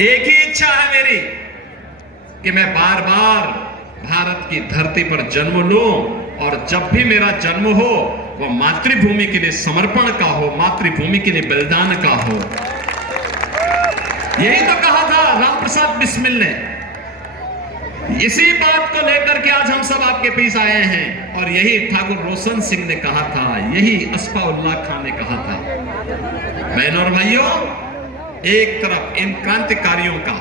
एक ही इच्छा है मेरी कि मैं बार बार भारत की धरती पर जन्म लूं और जब भी मेरा जन्म हो वह मातृभूमि के लिए समर्पण का हो, मातृभूमि के लिए बलिदान का हो। यही तो कहा था राम प्रसाद बिस्मिल ने। इसी बात को लेकर के आज हम सब आपके बीच आए हैं और यही ठाकुर रोशन सिंह ने कहा था, यही अस्फाउल्लाह खान ने कहा था। बहनों और भाइयों, एक तरफ इन क्रांतिकारियों का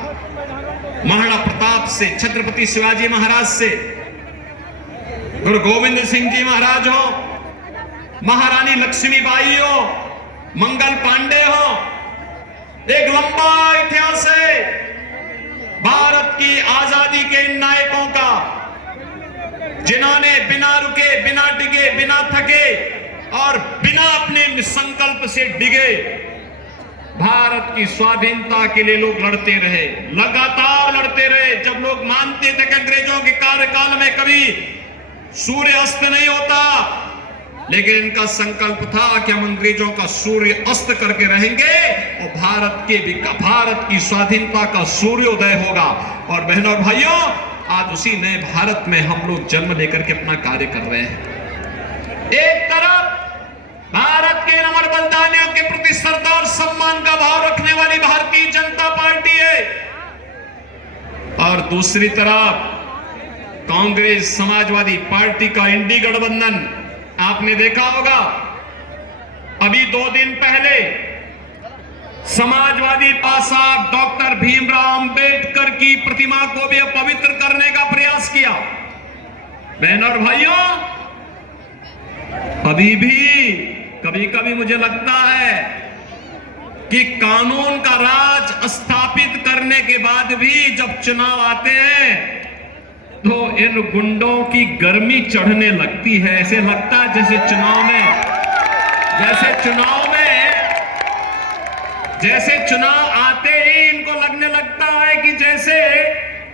महाराणा प्रताप से, छत्रपति शिवाजी महाराज से, गुरु गोविंद सिंह जी महाराज हो, महारानी लक्ष्मीबाई हो, मंगल पांडे हो, एक लंबा इतिहास है भारत की आजादी के इन नायकों का, जिन्होंने बिना रुके, बिना डिगे, बिना थके और बिना अपने संकल्प से डिगे भारत की स्वाधीनता के लिए लोग लड़ते रहे, लगातार लड़ते रहे। जब लोग मानते थे कि अंग्रेजों के कार्यकाल में कभी सूर्य अस्त नहीं होता, लेकिन इनका संकल्प था कि हम अंग्रेजों का सूर्य अस्त करके रहेंगे और भारत की स्वाधीनता का सूर्योदय होगा। और बहनों और भाइयों, आज उसी नए भारत में हम लोग जन्म लेकर के अपना कार्य कर रहे हैं। एक तरफ भारत के अमर बलिदानियों के प्रति श्रद्धा और सम्मान का भाव रखने वाली भारतीय जनता पार्टी है और दूसरी तरफ कांग्रेस समाजवादी पार्टी का इंडी गठबंधन। आपने देखा होगा अभी 2 दिन पहले समाजवादी पासा डॉक्टर भीमराव अंबेडकर की प्रतिमा को भी अपवित्र करने का प्रयास किया। बहनों और भाइयों, अभी भी कभी कभी मुझे लगता है कि कानून का राज स्थापित करने के बाद भी जब चुनाव आते हैं तो इन गुंडों की गर्मी चढ़ने लगती है। ऐसे लगता है जैसे चुनाव आते ही इनको लगने लगता है कि जैसे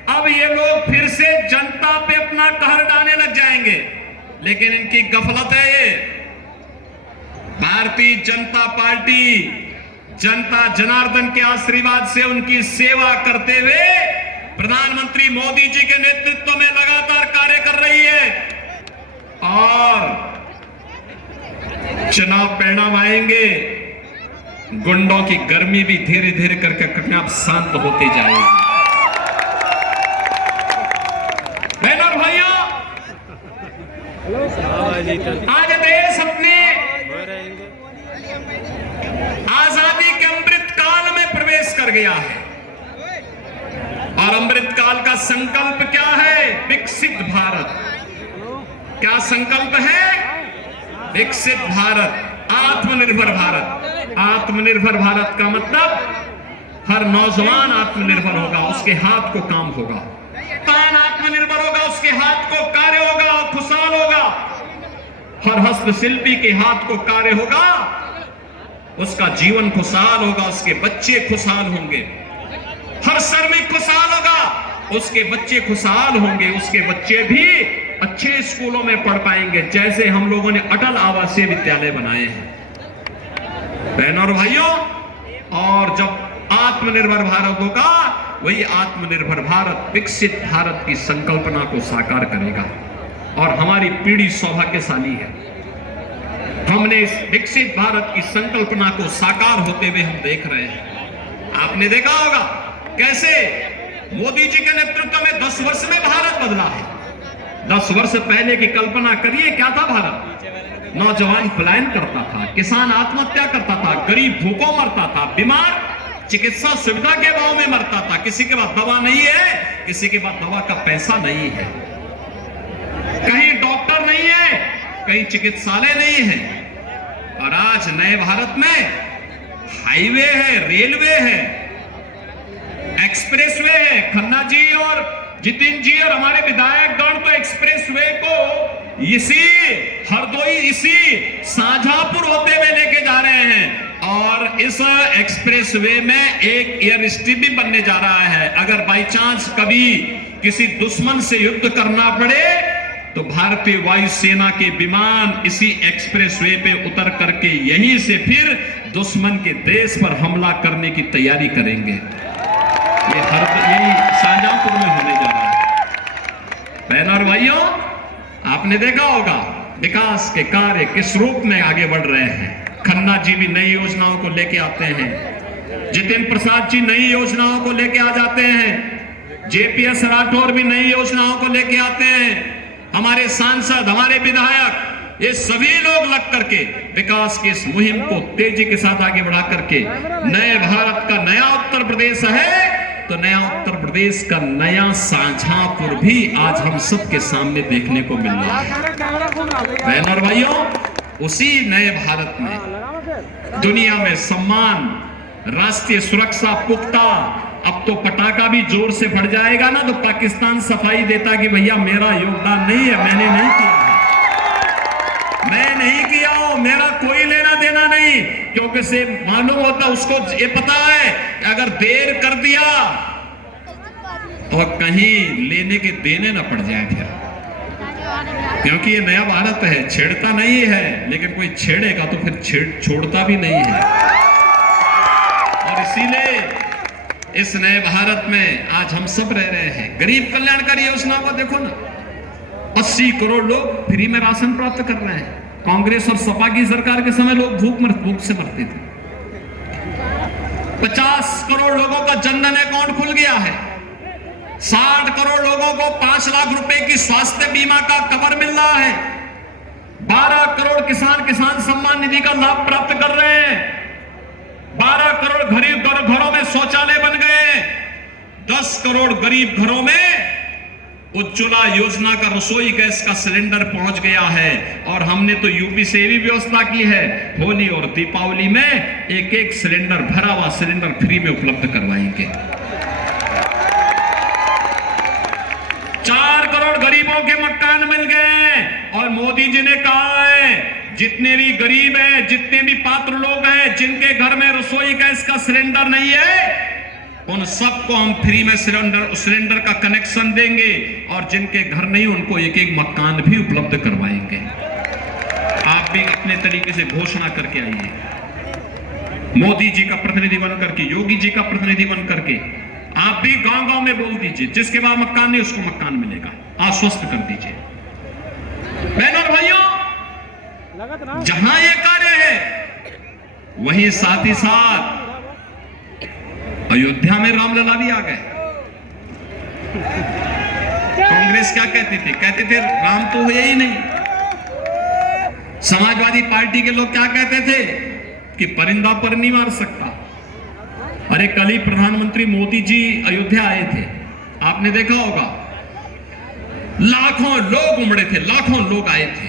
अब ये लोग फिर से जनता पे अपना कहर डालने लग जाएंगे। लेकिन इनकी गफलत है ये। भारतीय जनता पार्टी जनता जनार्दन के आशीर्वाद से उनकी सेवा करते हुए प्रधानमंत्री मोदी जी के नेतृत्व में लगातार कार्य कर रही है और चुनाव परिणाम आएंगे, गुंडों की गर्मी भी धीरे धीरे करके अपने आप शांत होती जाएगी। बहनों और भाइयों, आज देश अपने आजादी के अमृत काल में प्रवेश कर गया है और अमृत काल का संकल्प क्या है? विकसित भारत। क्या संकल्प है? विकसित भारत, आत्मनिर्भर भारत। आत्मनिर्भर भारत का मतलब हर नौजवान आत्मनिर्भर होगा, उसके हाथ को काम होगा। किसान आत्मनिर्भर होगा, उसके हाथ को कार्य होगा और खुशहाल होगा। हर हस्तशिल्पी के हाथ को कार्य होगा, उसका जीवन खुशहाल होगा, उसके बच्चे खुशहाल होंगे। हर श्रमिक खुशहाल होगा, उसके बच्चे खुशहाल होंगे, उसके बच्चे भी अच्छे स्कूलों में पढ़ पाएंगे, जैसे हम लोगों ने अटल आवासीय विद्यालय बनाए हैं। बहनों और भाइयों, और जब आत्मनिर्भर भारत होगा, वही आत्मनिर्भर भारत विकसित भारत की संकल्पना को साकार करेगा और हमारी पीढ़ी सौभाग्यशाली है। हमने इस विकसित भारत की संकल्पना को साकार होते हुए हम देख रहे हैं। आपने देखा होगा कैसे मोदी जी के नेतृत्व में 10 वर्ष में भारत बदला है। 10 वर्ष पहले की कल्पना करिए, क्या था भारत? नौजवान पलायन करता था, किसान आत्महत्या करता था, गरीब भूखों मरता था, बीमार चिकित्सा सुविधा के अभाव में मरता था। किसी के पास दवा नहीं है, किसी के पास दवा का पैसा नहीं है, कहीं डॉक्टर नहीं है, कहीं चिकित्सालय नहीं है। और आज नए भारत में हाईवे है, रेलवे है, एक्सप्रेसवे है। खन्ना जी और जितिन जी और हमारे विधायकगण तो एक्सप्रेसवे को इसी हरदोई, इसी शाहजहांपुर होते हुए लेके जा रहे हैं और इस एक्सप्रेसवे में एक एयर स्ट्रिप भी बनने जा रहा है। अगर बाई चांस कभी किसी दुश्मन से युद्ध करना पड़े तो भारतीय वायुसेना के विमान इसी एक्सप्रेसवे पे उतर करके यहीं से फिर दुश्मन के देश पर हमला करने की तैयारी करेंगे। भाइयों, आपने देखा होगा विकास के कार्य किस रूप में आगे बढ़ रहे हैं। खन्ना जी भी नई योजनाओं को लेके आते हैं, जितेंद्र प्रसाद जी नई योजनाओं को लेके आ जाते हैं, जेपीएस राठौर भी नई योजनाओं को लेके आते हैं, हमारे सांसद, हमारे विधायक, ये सभी लोग लग करके विकास की इस मुहिम को तेजी के साथ आगे बढ़ा करके नए भारत का नया उत्तर प्रदेश है, तो नया उत्तर प्रदेश का नया शाहजहांपुर भी आज हम सबके सामने देखने को मिल रहा है। बहनों और भाइयों, उसी नए भारत में दुनिया में सम्मान, राष्ट्रीय सुरक्षा पुख्ता, अब तो पटाखा भी जोर से फट जाएगा ना, तो पाकिस्तान सफाई देता कि भैया मेरा योगदान नहीं है, मैंने नहीं किया, मैं नहीं किया हूं, मेरा कोई लेना देना नहीं, क्योंकि से मालूम होता, उसको ये पता है कि अगर देर कर दिया तो कहीं लेने के देने ना पड़ जाए फिर, क्योंकि ये नया भारत है, छेड़ता नहीं है, लेकिन कोई छेड़ेगा तो फिर छोड़ता भी नहीं है। और इसीलिए इस नए भारत में आज हम सब रह रहे हैं। गरीब कल्याणकारी योजना को देखो ना, 80 करोड़ लोग फ्री में राशन प्राप्त कर रहे हैं। कांग्रेस और सपा की सरकार के समय लोग भूख से मरते थे। 50 करोड़ लोगों का जनधन अकाउंट खुल गया है। 60 करोड़ लोगों को 5 लाख रुपए की स्वास्थ्य बीमा का कवर मिल रहा है। 12 करोड़ किसान सम्मान निधि का लाभ प्राप्त कर रहे हैं। 12 करोड़ गरीब घरों में शौचालय बन गए। 10 करोड़ गरीब घरों में उज्ज्वला योजना का रसोई गैस का सिलेंडर पहुंच गया है। और हमने तो यूपी से भी व्यवस्था की है, होली और दीपावली में एक सिलेंडर, भरा हुआ सिलेंडर फ्री में उपलब्ध करवाएंगे। 4 करोड़ गरीबों के मकान मिल गए। और मोदी जी ने कहा है, जितने भी गरीब हैं, जितने भी पात्र लोग हैं, जिनके घर में रसोई गैस का सिलेंडर नहीं है, उन सबको हम फ्री में सिलेंडर का कनेक्शन देंगे। और जिनके घर नहीं, उनको एक मकान भी उपलब्ध करवाएंगे। आप भी अपने तरीके से घोषणा करके आइए, मोदी जी का प्रतिनिधि बन करके, योगी जी का प्रतिनिधि बन करके आप भी गांव गांव में बोल दीजिए, जिसके पास मकान नहीं उसको मकान मिलेगा, आश्वस्त कर दीजिए। बहनों और भाइयों, जहां ये कार्य है वहीं साथ ही साथ अयोध्या में रामलला भी आ गए। कांग्रेस क्या कहती थी? कहते थे राम तो हुए ही नहीं। समाजवादी पार्टी के लोग क्या कहते थे कि परिंदा पर नहीं मार सकता। अरे कल ही प्रधानमंत्री मोदी जी अयोध्या आए थे, आपने देखा होगा, लाखों लोग उमड़े थे, लाखों लोग आए थे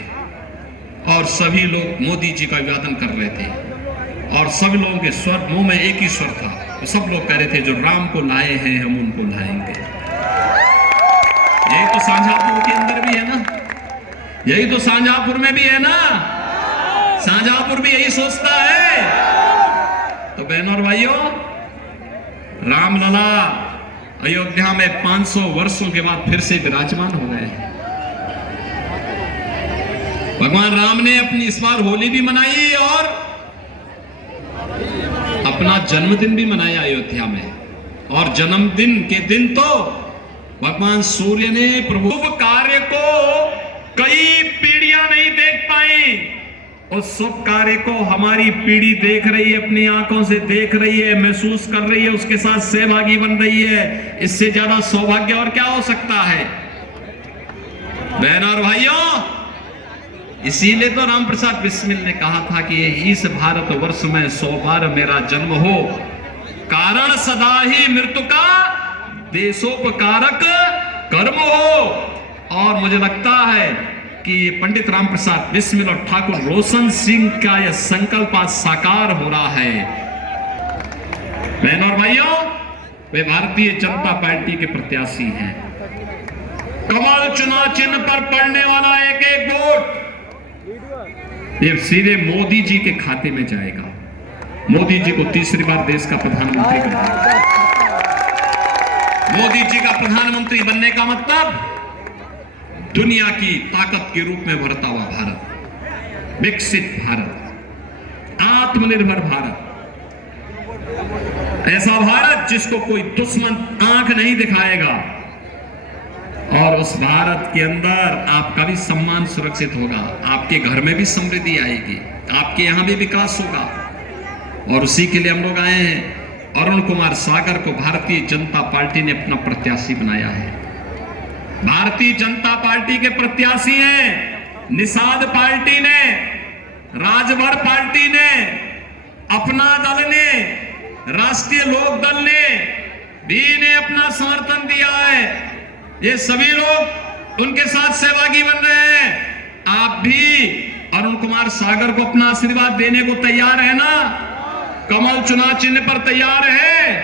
और सभी लोग मोदी जी का अभिवादन कर रहे थे। और सब लोगों के स्वर, मुंह में एक ही स्वर था, तो सब लोग कह रहे थे जो राम को लाए हैं हम उनको लाएंगे। यही तो शाहजहांपुर के अंदर भी है ना, यही तो शाहजहांपुर में भी है ना, शाहजहांपुर भी यही सोचता है। तो बहनों और भाइयों, रामलला अयोध्या में 500 वर्षों के बाद फिर से विराजमान हो गए। भगवान राम ने अपनी इस बार होली भी मनाई और अपना जन्मदिन भी मनाया अयोध्या में। और जन्मदिन के दिन तो भगवान सूर्य ने प्रभु कार्य को कई पीढ़ियां नहीं देख पाई, उस शुभ कार्य को हमारी पीढ़ी देख रही है, अपनी आंखों से देख रही है, महसूस कर रही है, उसके साथ सहभागी बन रही है। इससे ज्यादा सौभाग्य और क्या हो सकता है? बहनों और भाइयों, इसीलिए तो राम प्रसाद बिस्मिल ने कहा था कि इस भारत वर्ष में 100 बार मेरा जन्म हो, कारण सदा ही मृत्यु का देशोपकारक कर्म हो। और मुझे लगता है कि पंडित राम प्रसाद बिस्मिल और ठाकुर रोशन सिंह का यह संकल्प आज साकार हो रहा है। बहनों और भाइयों, वे भारतीय जनता पार्टी के प्रत्याशी हैं। कमल चुनाव चिन्ह पर पड़ने वाला एक वोट ये सीधे मोदी जी के खाते में जाएगा। मोदी जी को तीसरी बार देश का प्रधानमंत्री बनाएगा। मोदी जी का प्रधानमंत्री बनने का मतलब दुनिया की ताकत के रूप में उभरता हुआ भारत, विकसित भारत, आत्मनिर्भर भारत, ऐसा भारत जिसको कोई दुश्मन आंख नहीं दिखाएगा, और उस भारत के अंदर आपका भी सम्मान सुरक्षित होगा, आपके घर में भी समृद्धि आएगी, आपके यहां भी विकास होगा। और उसी के लिए हम लोग आए हैं। अरुण कुमार सागर को भारतीय जनता पार्टी ने अपना प्रत्याशी बनाया है। भारतीय जनता पार्टी के प्रत्याशी हैं निषाद पार्टी ने, राजभर पार्टी ने, अपना दल ने, राष्ट्रीय लोक दल ने भी इन्हें अपना समर्थन दिया है। ये सभी लोग उनके साथ सहभागी बन रहे हैं। आप भी अरुण कुमार सागर को अपना आशीर्वाद देने को तैयार है ना? कमल चुनाव चिन्ह पर तैयार है?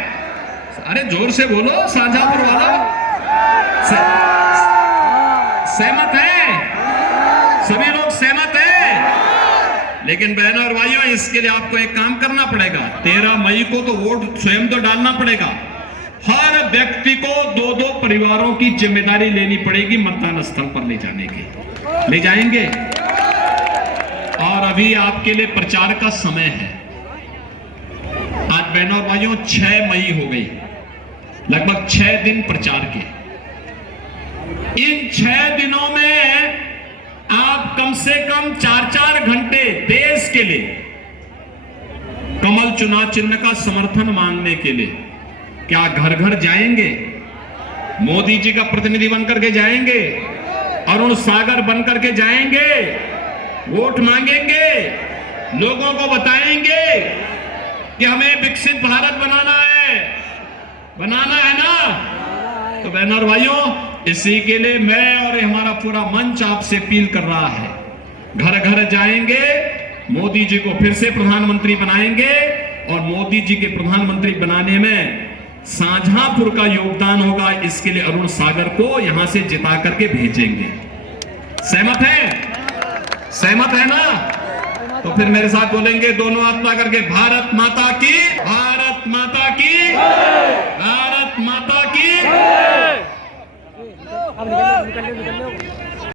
अरे जोर से बोलो शाहजहांपुर वाला। सहमत है? सभी लोग सहमत हैं? लेकिन बहनों और भाइयों, इसके लिए आपको एक काम करना पड़ेगा। 13 मई को तो वोट स्वयं तो डालना पड़ेगा। हर व्यक्ति को 2-2 परिवारों की जिम्मेदारी लेनी पड़ेगी मतदान स्थल पर ले जाने की। ले जाएंगे? और अभी आपके लिए प्रचार का समय है। आज बहनों और भाइयों 6 मई हो गई, लगभग 6 दिन प्रचार के। इन 6 दिनों में आप कम से कम 4-4 घंटे देश के लिए कमल चुनाव चिन्ह का समर्थन मांगने के लिए क्या घर घर जाएंगे? मोदी जी का प्रतिनिधि बनकर के जाएंगे, अरुण सागर बनकर के जाएंगे, वोट मांगेंगे, लोगों को बताएंगे कि हमें विकसित भारत बनाना है ना? तो बहनों और भाइयों, इसी के लिए मैं और हमारा पूरा मंच आपसे अपील कर रहा है। घर घर जाएंगे, मोदी जी को फिर से प्रधानमंत्री बनाएंगे और मोदी जी के प्रधानमंत्री बनाने में शाहजहांपुर का योगदान होगा। इसके लिए अरुण सागर को यहां से जिता करके भेजेंगे। सहमत है? सहमत है ना? तो फिर मेरे साथ बोलेंगे दोनों हाथ मिला करके, भारत माता की, भारत माता की, भारत माता की।